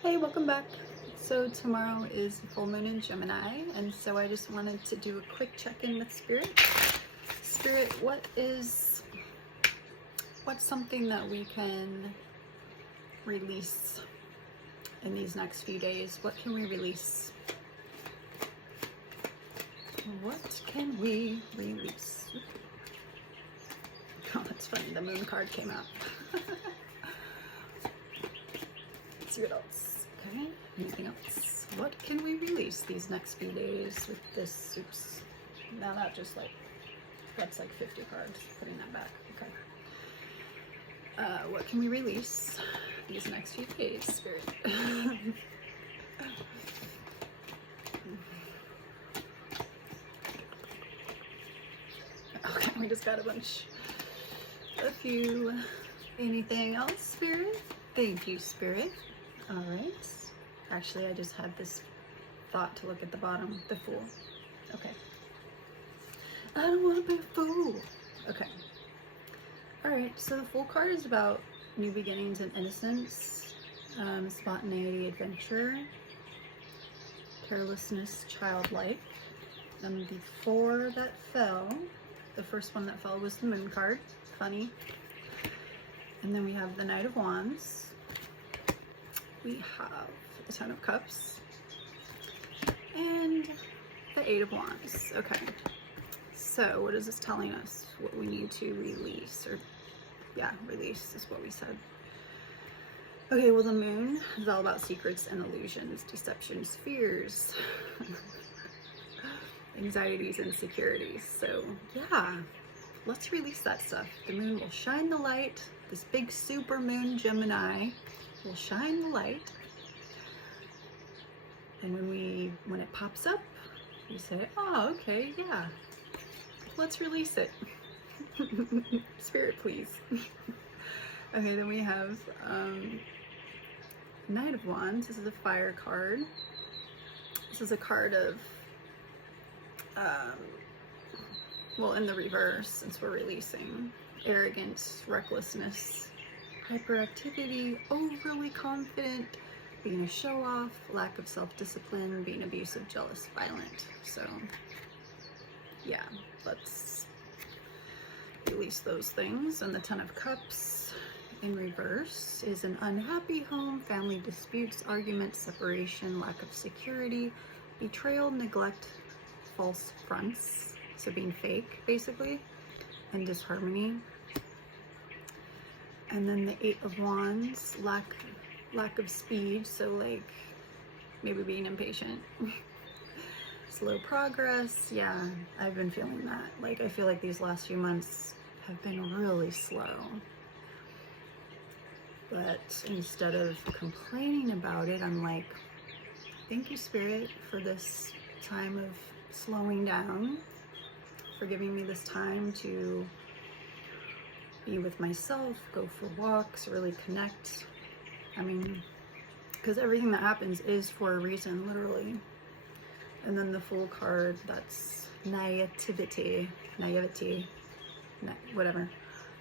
Hey, welcome back. So tomorrow is full moon in Gemini, and so I just wanted to do a quick check-in with Spirit. Spirit, what's something that we can release in these next few days? What can we release? What can we release? Oh, that's funny. The moon card came out. Let's see what else. Okay, anything else? What can we release these next few days with this? Oops. Now that's like 50 cards. Putting that back. Okay. What can we release these next few days, Spirit? Okay, we just got a few. Anything else, Spirit? Thank you, Spirit. All right. Actually, I just had this thought to look at the bottom, the Fool. Okay. I don't want to be a fool. Okay. All right, so the Fool card is about new beginnings and innocence, spontaneity, adventure, carelessness, childlike. And the four that fell, the first one that fell was the Moon card. Funny. And then we have the Knight of Wands. We have the Ten of Cups and the Eight of Wands. Okay, so what is this telling us? What we need to release, or yeah, release is what we said. Okay, well, the moon is all about secrets and illusions, deceptions, fears, anxieties, insecurities. So yeah, let's release that stuff. The moon will shine the light. This big super moon Gemini will shine the light, and when it pops up, we say, oh, okay, yeah, let's release it. Spirit, please. Okay, then we have Knight of Wands. This is a fire card. This is a card of well, in the reverse, since we're releasing, arrogance, recklessness, hyperactivity, overly confident, being a show-off, lack of self-discipline, being abusive, jealous, violent. So yeah, let's release those things. And the Ten of Cups in reverse is an unhappy home, family disputes, arguments, separation, lack of security, betrayal, neglect, false fronts, so being fake basically, and disharmony. And then the Eight of Wands, lack of speed, so like maybe being impatient. Slow progress. Yeah, I've been feeling that. Like, I feel like these last few months have been really slow. But instead of complaining about it, I'm like, thank you, Spirit, for this time of slowing down, for giving me this time to be with myself, go for walks, really connect. I mean, because everything that happens is for a reason, literally. And then the Fool card, that's naivety, whatever,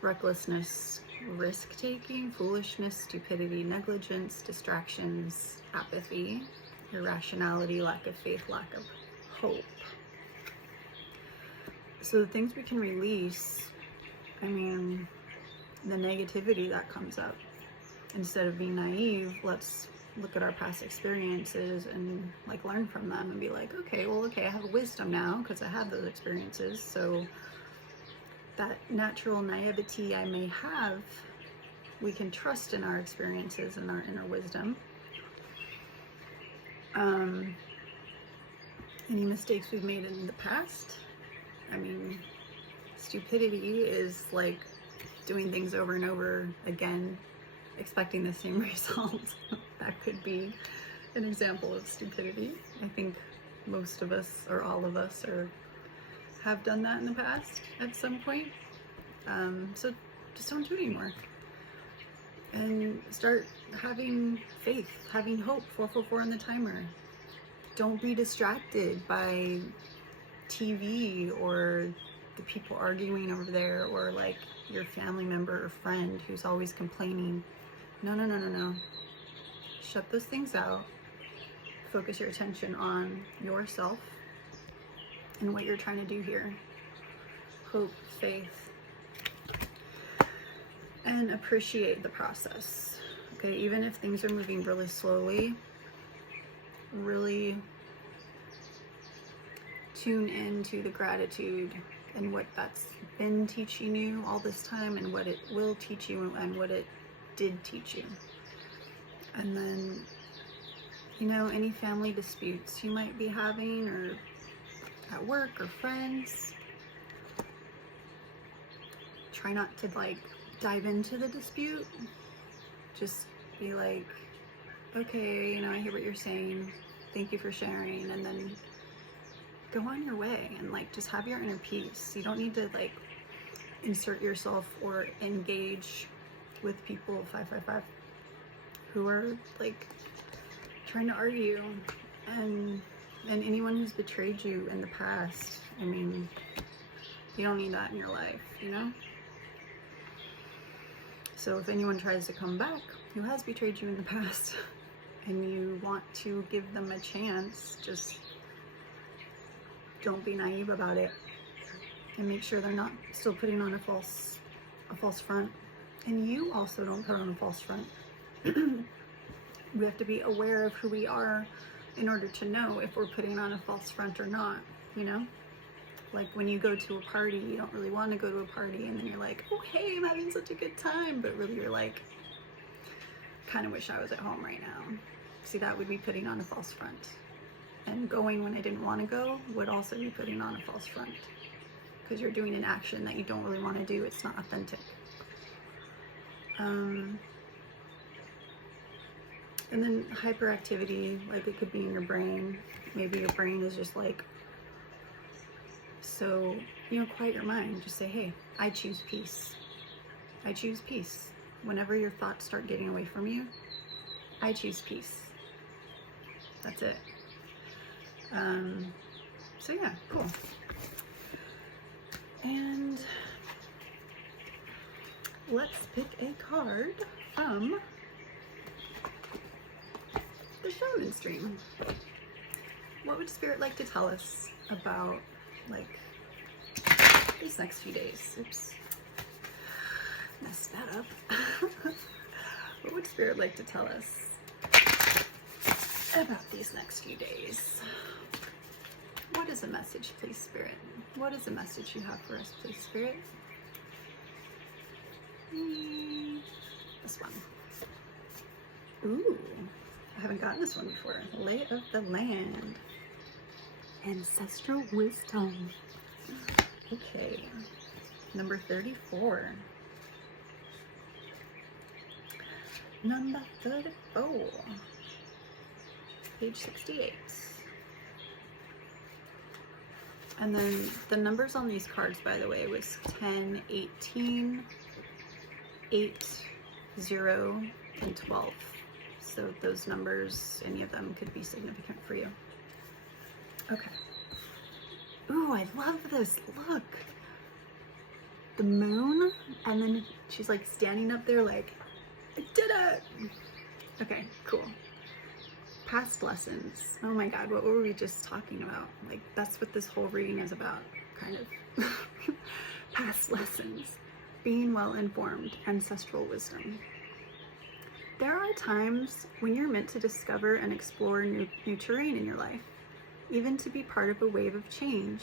recklessness, risk-taking, foolishness, stupidity, negligence, distractions, apathy, irrationality, lack of faith, lack of hope. So the things we can release, I mean, the negativity that comes up, instead of being naive, let's look at our past experiences and like learn from them and be like, okay, I have wisdom now because I had those experiences. So that natural naivety I may have, we can trust in our experiences and our inner wisdom. Any mistakes we've made in the past, I mean, stupidity is like doing things over and over again, expecting the same result. That could be an example of stupidity. I think most of us, or all of us, have done that in the past at some point. So just don't do it anymore. And start having faith, having hope. 444 on the timer. Don't be distracted by TV or the people arguing over there, or like your family member or friend who's always complaining. No. shut those things out, focus your attention on yourself and what you're trying to do here. Hope, faith, and appreciate the process. Okay, even if things are moving really slowly, really tune into the gratitude and what that's been teaching you all this time, and what it will teach you, and what it did teach you. And then, you know, any family disputes you might be having, or at work or friends, try not to like dive into the dispute. Just be like, okay, you know, I hear what you're saying, thank you for sharing, and then go on your way and like just have your inner peace. You don't need to like insert yourself or engage with people 555 who are like trying to argue, and anyone who's betrayed you in the past. I mean, you don't need that in your life, you know? So if anyone tries to come back who has betrayed you in the past and you want to give them a chance, just don't be naive about it, and make sure they're not still putting on a false front. And you also don't put on a false front. We have to be aware of who we are in order to know if we're putting on a false front or not, you know? Like when you go to a party, you don't really want to go to a party, and then you're like, oh hey, I'm having such a good time, but really you're like, kind of wish I was at home right now. See, that would be putting on a false front. And going when I didn't want to go would also be putting on a false front, because you're doing an action that you don't really want to do. It's not authentic. And then hyperactivity, like it could be in your brain. Maybe your brain is just like, so, you know, quiet your mind. Just say, hey, I choose peace. I choose peace. Whenever your thoughts start getting away from you, I choose peace. That's it. So yeah, cool. And let's pick a card from the shaman stream. What would Spirit like to tell us about, like, these next few days? Oops, messed that up. What would Spirit like to tell us about these next few days? What is a message, please, Spirit? What is a message you have for us, please, Spirit? This one. Ooh, I haven't gotten this one before. Lay of the Land. Ancestral Wisdom. Okay. Number 34. Number 34. Page 68. And then the numbers on these cards, by the way, was 10, 18, 8, 0, and 12. So those numbers, any of them could be significant for you. Okay. Ooh, I love this. Look. The moon, and then she's like standing up there like, I did it! Okay, cool. Past lessons. Oh my god, what were we just talking about? Like, that's what this whole reading is about, kind of. Past lessons. Being well informed. Ancestral wisdom. There are times when you're meant to discover and explore new terrain in your life, even to be part of a wave of change.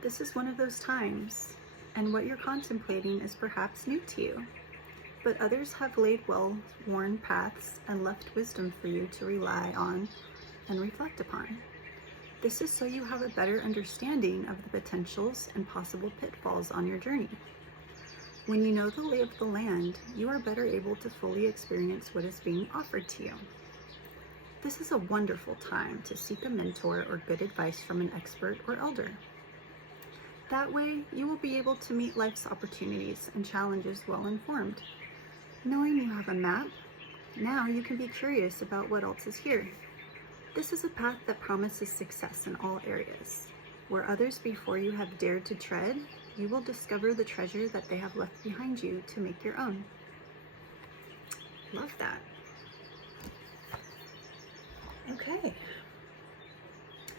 This is one of those times, and what you're contemplating is perhaps new to you. But others have laid well-worn paths and left wisdom for you to rely on and reflect upon. This is so you have a better understanding of the potentials and possible pitfalls on your journey. When you know the lay of the land, you are better able to fully experience what is being offered to you. This is a wonderful time to seek a mentor or good advice from an expert or elder. That way, you will be able to meet life's opportunities and challenges well-informed. Knowing you have a map, now you can be curious about what else is here. This is a path that promises success in all areas. Where others before you have dared to tread, you will discover the treasure that they have left behind you to make your own. Love that. Okay.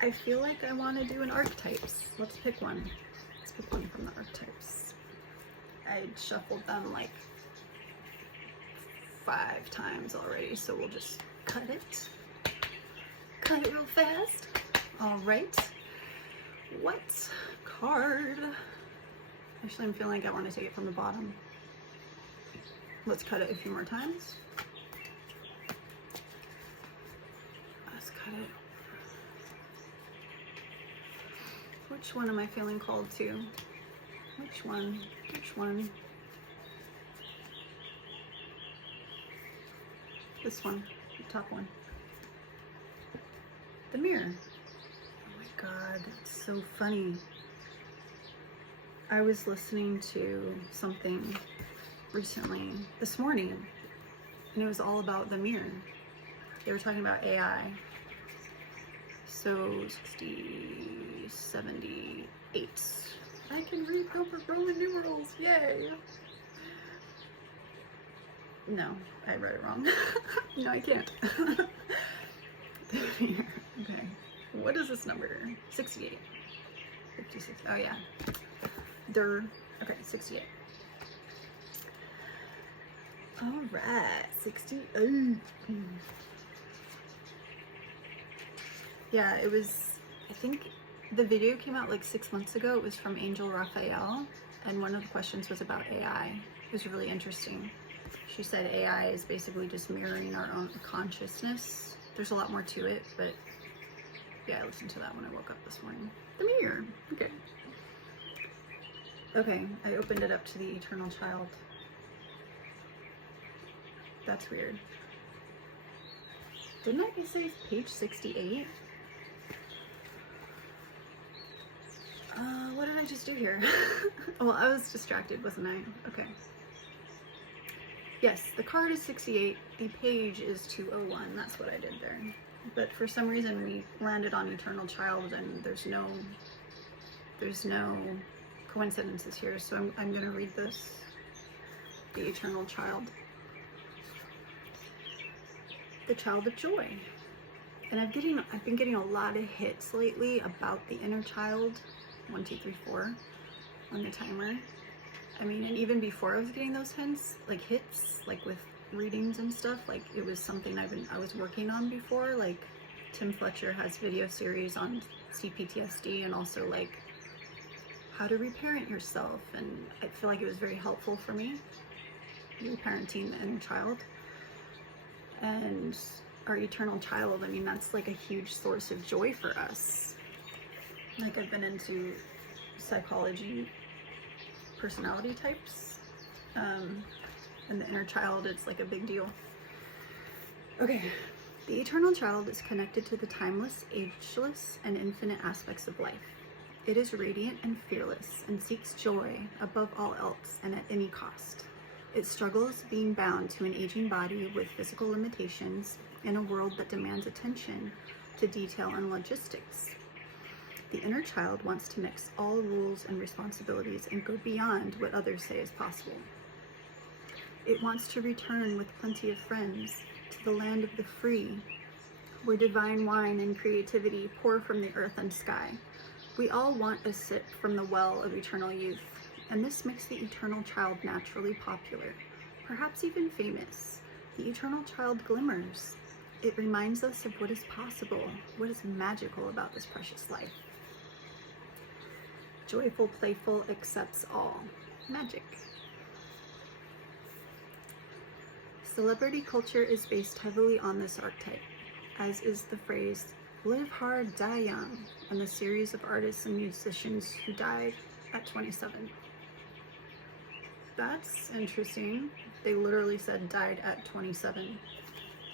I feel like I want to do an archetypes. Let's pick one. Let's pick one from the archetypes. I shuffled them like 5 times already, so we'll just cut it. Cut it real fast. All right. What card? Actually, I'm feeling like I want to take it from the bottom. Let's cut it a few more times. Let's cut it. Which one am I feeling called to? Which one? Which one? This one, the top one. The mirror. Oh my god, it's so funny. I was listening to something recently, this morning, and it was all about the mirror. They were talking about AI. So 60, 78. I can read Roman numerals, yay! No, I read it wrong. No, I can't. Okay, what is this number? 68. 56, oh yeah. Okay, 68. All right, 68. Yeah, it was, I think the video came out like 6 months ago. It was from Angel Raphael, and one of the questions was about AI. It was really interesting. She said AI is basically just mirroring our own consciousness. There's a lot more to it, but yeah, I listened to that when I woke up this morning. The mirror, okay. Okay, I opened it up to the Eternal Child. That's weird. Didn't I say page 68? What did I just do here? Well, I was distracted, wasn't I? Okay. Yes, the card is 68, the page is 201, that's what I did there. But for some reason we landed on Eternal Child, and there's no coincidences here, so I'm gonna read this. The Eternal Child. The Child of Joy. And I've been getting a lot of hits lately about the inner child. 1, 2, 3, 4 on the timer. I mean, and even before I was getting those hints, like hits, like with readings and stuff, like it was something I was working on before. Like Tim Fletcher has video series on CPTSD and also like how to reparent yourself, and I feel like it was very helpful for me, reparenting the inner child. And our eternal child, I mean, that's like a huge source of joy for us. Like I've been into psychology, personality types, and the inner child, it's like a big deal. Okay, the eternal child is connected to the timeless, ageless, and infinite aspects of life. It is radiant and fearless and seeks joy above all else and at any cost. It struggles being bound to an aging body with physical limitations in a world that demands attention to detail and logistics. The inner child wants to mix all rules and responsibilities and go beyond what others say is possible. It wants to return with plenty of friends to the land of the free, where divine wine and creativity pour from the earth and sky. We all want a sip from the well of eternal youth, and this makes the eternal child naturally popular, perhaps even famous. The eternal child glimmers. It reminds us of what is possible, what is magical about this precious life. Joyful, playful, accepts all. Magic. Celebrity culture is based heavily on this archetype, as is the phrase, live hard, die young, and the series of artists and musicians who died at 27. That's interesting. They literally said died at 27.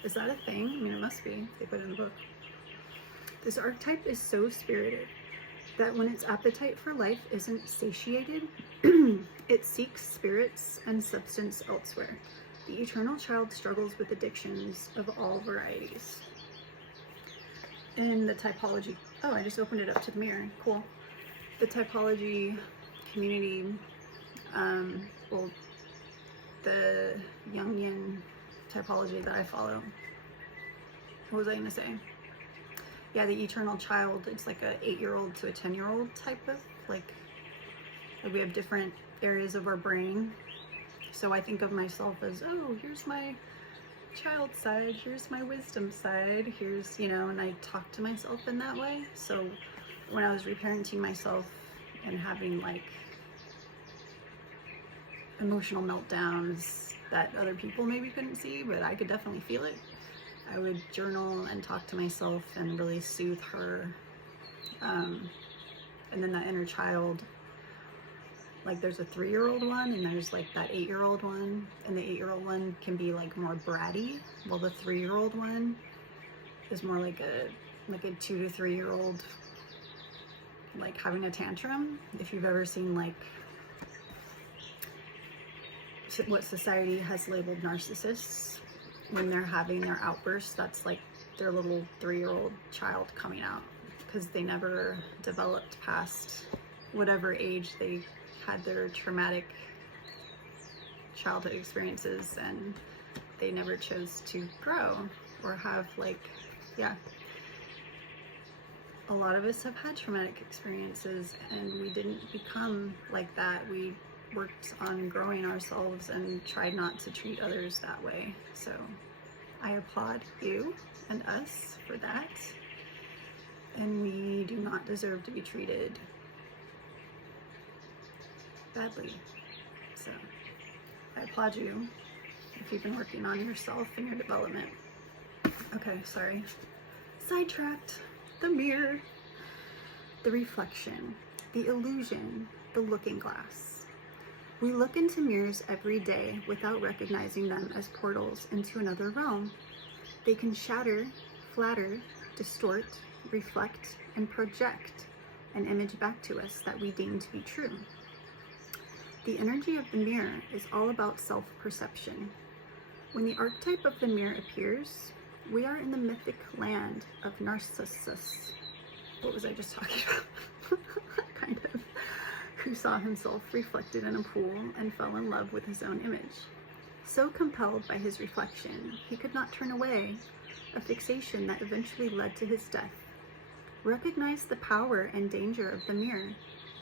Is that a thing? I mean, it must be. They put it in the book. This archetype is so spirited that when its appetite for life isn't satiated, it seeks spirits and substance elsewhere. The eternal child struggles with addictions of all varieties. In the typology, oh, I just opened it up to the mirror, cool. The typology community, well, the Jungian typology that I follow. What was I gonna say? yeah, the eternal child, it's like a 8-year-old to a 10-year-old type of, like we have different areas of our brain. So I think of myself as, oh, here's my child side, here's my wisdom side, here's, you know, and I talk to myself in that way. So when I was reparenting myself and having like emotional meltdowns that other people maybe couldn't see, but I could definitely feel it, I would journal and talk to myself and really soothe her. And then that inner child, like there's a 3-year-old one and there's like that 8-year-old one, and the 8-year-old one can be like more bratty, while the 3-year-old one is more like a 2 to 3-year-old, like having a tantrum. If you've ever seen like what society has labeled narcissists, when they're having their outbursts, that's like their little 3-year-old child coming out, because they never developed past whatever age they had their traumatic childhood experiences, and they never chose to grow or have like, yeah. A lot of us have had traumatic experiences and we didn't become like that. We worked on growing ourselves and tried not to treat others that way. So I applaud you and us for that. And we do not deserve to be treated badly. So I applaud you if you've been working on yourself and your development. Okay, sorry. Sidetracked. The mirror, the reflection, the illusion, the looking glass. We look into mirrors every day without recognizing them as portals into another realm. They can shatter, flatter, distort, reflect, and project an image back to us that we deem to be true. The energy of the mirror is all about self-perception. When the archetype of the mirror appears, we are in the mythic land of Narcissus. What was I just talking about? Kind of. Who saw himself reflected in a pool and fell in love with his own image. So compelled by his reflection, he could not turn away, a fixation that eventually led to his death. Recognize the power and danger of the mirror.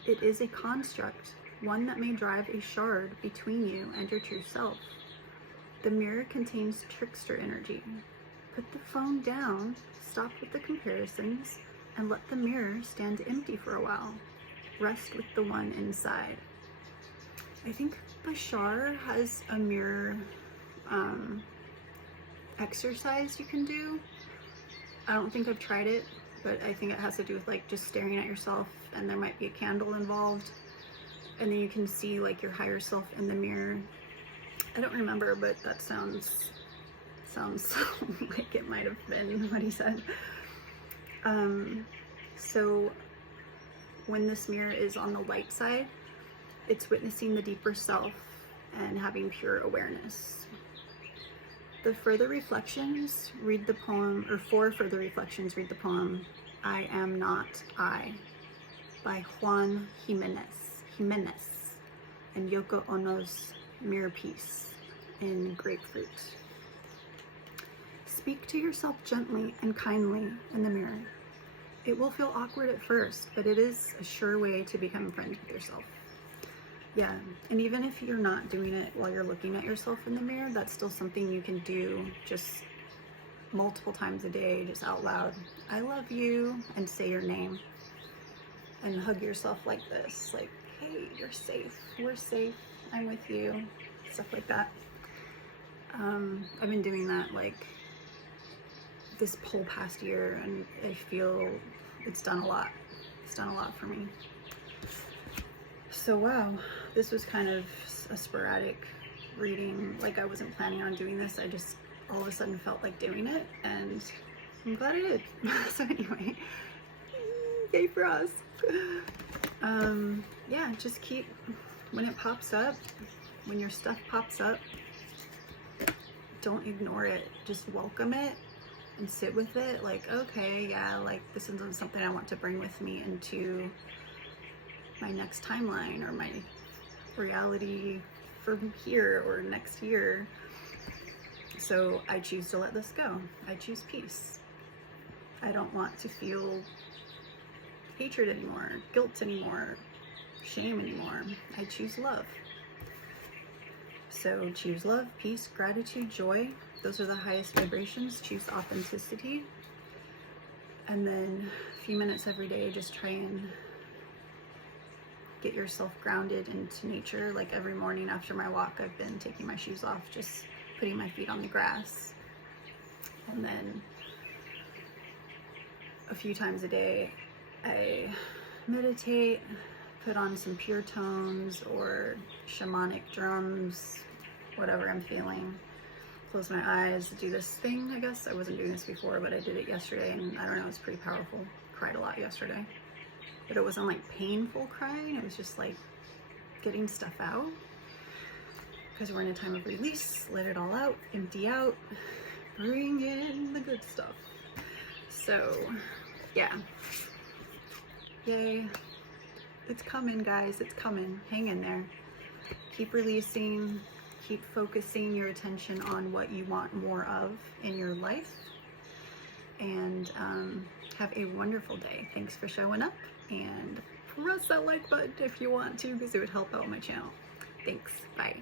It is a construct, one that may drive a shard between you and your true self. The mirror contains trickster energy. Put the phone down, stop with the comparisons, and let the mirror stand empty for a while. Rest with the one inside. I think Bashar has a mirror exercise you can do. I don't think I've tried it, but I think it has to do with like just staring at yourself, and there might be a candle involved, and then you can see like your higher self in the mirror. I don't remember, but that sounds like it might have been what he said. So when this mirror is on the light side, it's witnessing the deeper self and having pure awareness. The further reflections, read the poem, or for further reflections, read the poem, I Am Not I, by Juan Jimenez, and Yoko Ono's Mirror Piece in Grapefruit. Speak to yourself gently and kindly in the mirror. It will feel awkward at first, but it is a sure way to become friends with yourself. Yeah, and even if you're not doing it while you're looking at yourself in the mirror, that's still something you can do just multiple times a day, just out loud. I love you, and say your name. And hug yourself like this, like, hey, you're safe, we're safe, I'm with you, stuff like that. I've been doing that like this whole past year, and I feel it's done a lot. It's done a lot for me. So wow, this was kind of a sporadic reading. Like I wasn't planning on doing this. I just all of a sudden felt like doing it, and I'm glad I did. So anyway, yay for us. Yeah, just keep, when it pops up, when your stuff pops up, don't ignore it. Just welcome it and sit with it. Like, okay, yeah, like this isn't something I want to bring with me into my next timeline or my reality from here or next year. So I choose to let this go. I choose peace. I don't want to feel hatred anymore, guilt anymore, shame anymore. I choose love. So choose love, peace, gratitude, joy. Those are the highest vibrations. Choose authenticity. And then a few minutes every day, just try and get yourself grounded into nature. Like every morning after my walk, I've been taking my shoes off, just putting my feet on the grass. And then a few times a day, I meditate, put on some pure tones or shamanic drums, whatever I'm feeling. Close my eyes, do this thing, I guess. I wasn't doing this before, but I did it yesterday, and I don't know, it's pretty powerful. Cried a lot yesterday. But it wasn't like painful crying, it was just like getting stuff out. Because we're in a time of release, let it all out, empty out, bring in the good stuff. So, yeah. Yay. It's coming, guys, it's coming. Hang in there. Keep releasing, keep focusing your attention on what you want more of in your life. And have a wonderful day. Thanks for showing up, and press that like button if you want to, because it would help out my channel. Thanks. Bye.